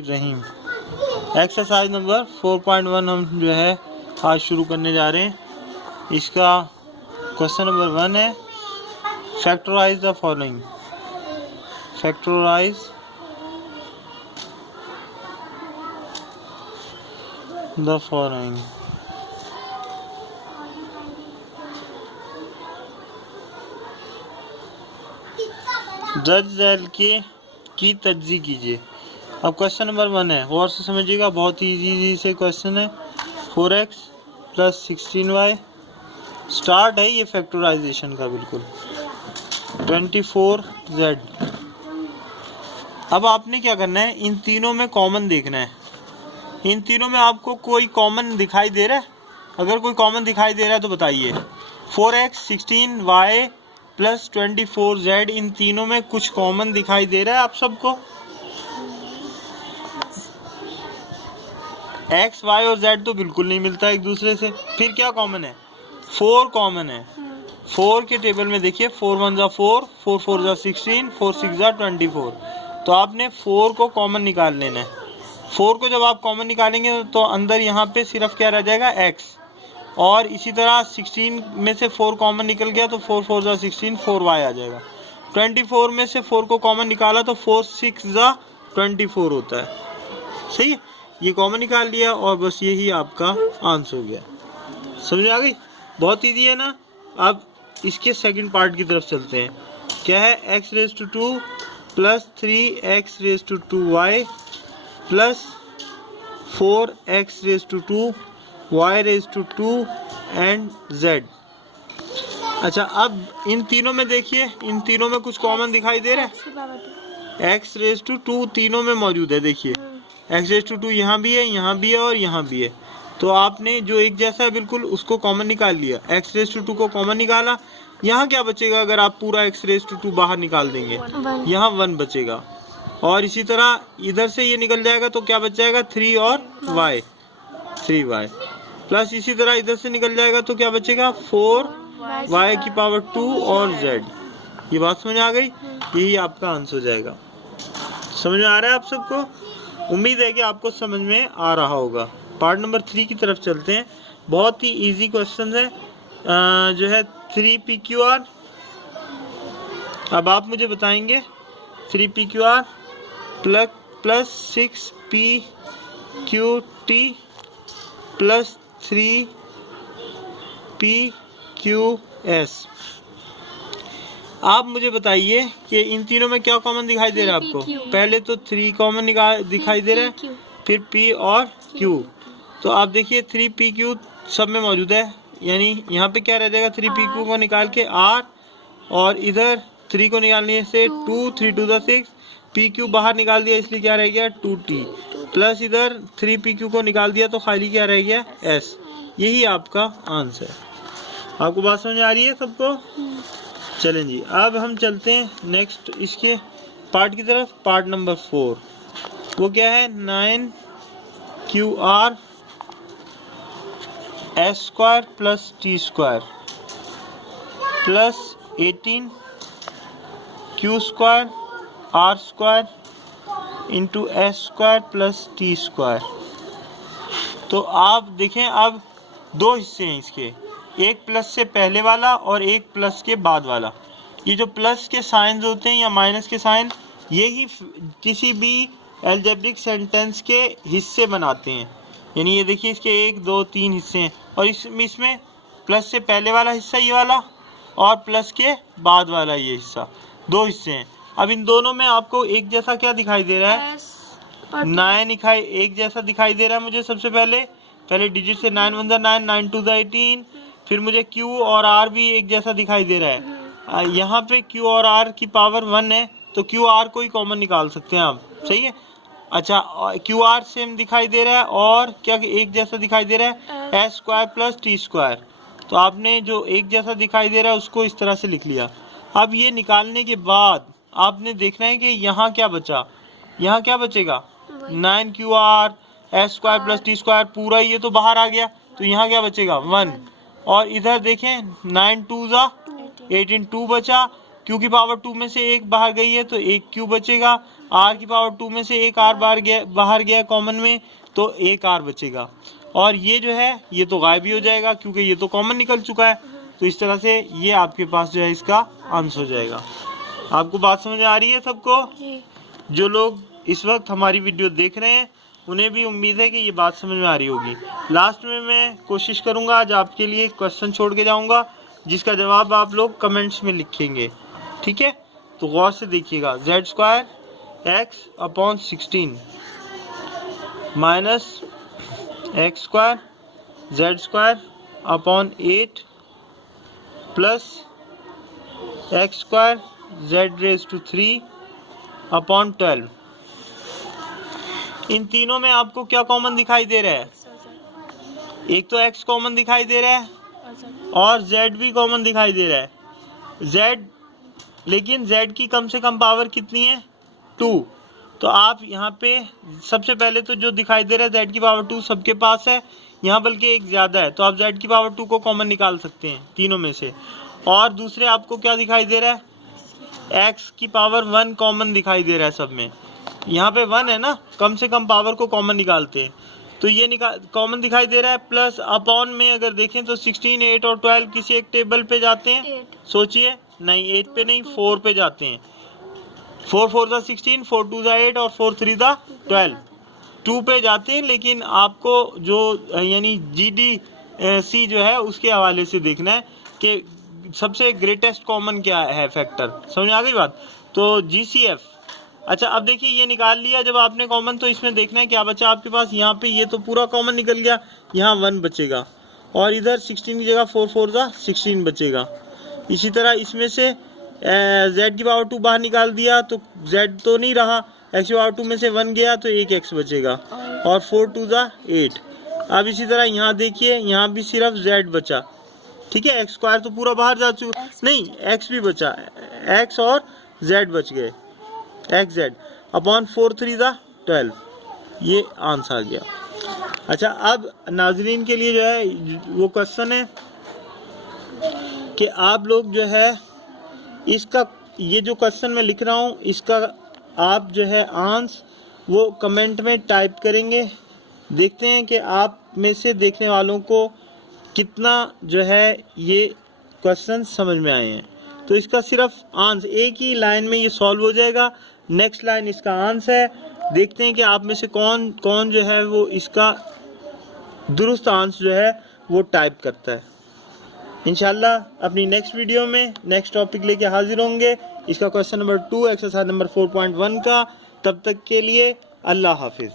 रहीम। Exercise number 4.1 हम जो है आज शुरू करने जा रहे हैं। इसका क्वेश्चन नंबर 1 है factorize the following. Factorize the following. दर्ज झैल के की तज्जी कीजिए। अब क्वेश्चन नंबर 1 है, और से समझिएगा, बहुत ही इजी से क्वेश्चन है। 4x + 16y स्टार्ट है ये फैक्टराइजेशन का बिल्कुल। 24z। अब आपने क्या करना है, इन तीनों में कॉमन देखना है। इन तीनों में आपको कोई कॉमन दिखाई दे रहा है? अगर कोई कॉमन दिखाई दे रहा है तो बताइए। 4x 16y + 24z, इन तीनों में कुछ कॉमन दिखाई दे रहा है आप सबको? x, y और z तो बिल्कुल नहीं मिलता एक दूसरे से। फिर क्या कॉमन है? 4 कॉमन है। 4 के टेबल में देखिए, 4 1 = 4, 4 4 = 16, 4 6 = 24। तो आपने 4 को कॉमन निकाल लेना है। 4 को जब आप कॉमन निकालेंगे तो अंदर यहाँ पे सिर्फ क्या रह जाएगा? x। और इसी तरह 16 में से 4 कॉमन निकल गया तो 4 4 = 16, 4y आ जाएगा। 24 में से 4 को कॉमन निकाला तो 4 6 = 24 होता है। सही है, ये कॉमन निकाल लिया और बस यही आपका आंसर हो गया। समझ आ गई? बहुत इजी है ना। अब इसके सेकंड पार्ट की तरफ चलते हैं। क्या है? x⁻² + 3x⁻² + 4x⁻² y⁻² and z। अच्छा, अब इन तीनों में देखिए, इन तीनों में कुछ कॉमन दिखाई दे रहा है? x⁻² तीनों में मौजूद है। देखिए x⁻² यहाँ भी है, यहाँ भी है और यहाँ भी है। तो आपने जो एक जैसा है बिल्कुल उसको कॉमन निकाल लिया। x⁻² को कॉमन निकाला। यहाँ क्या बचेगा? अगर आप पूरा x⁻² बाहर निकाल देंगे, यहाँ 1 बचेगा। और इसी तरह इधर से ये निकल जाएगा तो क्या बच जाएगा? 3 और y, 3y। प्लस इसी तरह इधर से निकल जाएगा तो क्या बचेगा? 4y⁻²? और z। ये बात समझ आ गई? यही आपका आंसर हो जाएगा। समझ में आ रहा है आप सबको? उम्मीद है कि आपको समझ में आ रहा होगा। पार्ट नंबर 3 की तरफ चलते हैं। बहुत ही इजी क्वेश्चन है, जो है 3pqr। अब आप मुझे बताएंगे 3pqr + 6pqt + 3pqs। आप मुझे बताइए कि इन तीनों में क्या कॉमन दिखाई दे रहा है आपको? पहले तो 3 कॉमन दिखाई दे रहा है, फिर p और q। तो आप देखिए 3pq सब में मौजूद है, यानी यहाँ पे क्या रह जाएगा? 3pq को निकाल के r, और इधर 3 को निकालने से 2, 3 2 = 6, pq बाहर निकाल दिया इसलिए क्या रह गया? 2t। प्लस इधर 3pq को निकाल दिया तो खाली क्या रह गया? s। यही आपका आंसर है। आपको बात समझ आ रही है सबको? चलें जी, अब हम चलते हैं नेक्स्ट इसके पार्ट की तरफ। पार्ट नंबर 4 वो क्या है? 9qr s² + t² + 18q² r² × s² + t²। तो आप देखें, अब 2 हिस्से हैं इसके, एक प्लस से पहले वाला और एक प्लस के बाद वाला। ये जो प्लस के साइंस होते हैं या माइनस के साइन, यही किसी भी अलजेब्रिक सेंटेंस के हिस्से बनाते हैं। यानी ये देखिए, इसके 1 2 3 हिस्से हैं, और इसमें प्लस से पहले वाला हिस्सा ये वाला और प्लस के बाद वाला ये हिस्सा, 2 हिस्से हैं। अब इन दोनों में आपको एक जैसा क्या दिखाई दे रहा है? 9 एक जैसा दिखाई दे रहा है मुझे। सबसे पहले डिजिट से 9 1 = 9, 9 2 = 18। फिर मुझे q और r भी एक जैसा दिखाई दे रहा है। यहाँ पे q और r की पावर 1 है, तो q r को ही कॉमन निकाल सकते हैं आप। सही है। अच्छा, q r सेम दिखाई दे रहा है और क्या एक जैसा दिखाई दे रहा है? s² + t²। तो आपने जो एक जैसा दिखाई दे रहा है उसको इस तरह से लिख लिया। अब ये निकालने के बाद आपने देखना है कि यहाँ क्या बचा। यहाँ क्या बचेगा? 9qr s² + t² पूरा ये तो बाहर आ गया, तो यहाँ क्या बचेगा? 1। और इधर देखें 9 2 = 18, 2 बचा, q की पावर 2 में से एक बाहर गई है तो एक q बचेगा, r की पावर 2 में से एक r बाहर गया कॉमन में तो एक r बचेगा, और ये जो है ये तो गायब ही हो जाएगा क्योंकि ये तो कॉमन निकल चुका है। तो इस तरह से ये आपके पास जो है इसका आंसर हो जाएगा। आपको बात समझ आ रही है सबको? जो लोग इस वक्त हमारी वीडियो देख रहे हैं उन्हें भी उम्मीद है कि ये बात समझ में आ रही होगी। लास्ट में मैं कोशिश करूंगा आज आपके लिए क्वेश्चन छोड़ के जाऊंगा जिसका जवाब आप लोग कमेंट्स में लिखेंगे, ठीक है? तो गौर से देखिएगा। z² x/16 minus x² z² 8 plus x² z⁻3/12। इन तीनों में आपको क्या कॉमन दिखाई दे रहा है? एक तो x कॉमन दिखाई दे रहा है और z भी कॉमन दिखाई दे रहा है। z, लेकिन z की कम से कम पावर कितनी है? 2। तो आप यहाँ पे सबसे पहले तो जो दिखाई दे रहा है z की पावर 2 सबके पास है, यहाँ बल्कि एक ज़्यादा है तो आप z की पावर 2 को कॉमन निकाल सकते हैं तीनों में से। और दूसरे आपको क्या दिखाई दे रहा है? x की पावर 1 कॉमन दिखाई दे रहा है सब में। यहाँ पे 1 है ना, कम से कम पावर को कॉमन निकालते हैं तो ये कॉमन दिखाई दे रहा है। प्लस अपॉन में अगर देखें तो 16, 8 और 12 किसी एक टेबल पे जाते हैं? सोचिए, नहीं 8 पे नहीं 4 पे जाते हैं। 4 4 दा 16, 4 2 दा 8 और 4 3 दा 12, 2 पे जाते हैं। लेकिन आपको जो यानी GDC जो है उसके हवाले से देखना है कि सबसे ग्रेटेस्ट कॉमन क्या है फैक्टर। समझ आ गई बात? तो GCF। अच्छा, अब देखिए ये निकाल लिया जब आपने कॉमन, तो इसमें देखना है क्या बचा आपके पास। यहाँ पे ये तो पूरा कॉमन निकल गया, यहाँ 1 बचेगा और इधर 16 की जगह 4 4 दा 16 बचेगा। इसी तरह इसमें से z की पावर 2 बाहर निकाल दिया तो z तो नहीं रहा, x की पावर 2 में से 1 गया तो एक x बचेगा और 4 2 दा 8। अब इसी तरह यहाँ देखिए, यहाँ भी सिर्फ z बचा, ठीक है? x² तो पूरा बाहर जा चुका, नहीं x भी बचा, x और z बच गए, xz अपॉन 4 3 दा 12। ये आंसर आ गया। अच्छा, अब नाजरीन के लिए जो है वो क्वेश्चन है कि आप लोग जो है इसका, ये जो क्वेश्चन मैं लिख रहा हूँ इसका आप जो है आंसर वो कमेंट में टाइप करेंगे। देखते हैं कि आप में से देखने वालों को कितना जो है ये क्वेश्चन समझ में आए हैं। तो इसका सिर्फ आंसर एक ही लाइन में ये सॉल्व हो जाएगा। नेक्स्ट लाइन इसका आंसर है। देखते हैं कि आप में से कौन कौन जो है वो इसका दुरुस्त आंसर जो है वो टाइप करता है। इंशाल्लाह अपनी नेक्स्ट वीडियो में नेक्स्ट टॉपिक लेके हाजिर होंगे, इसका क्वेश्चन नंबर 2 एक्सरसाइज नंबर 4.1 का। तब तक के लिए अल्लाह हाफिज़।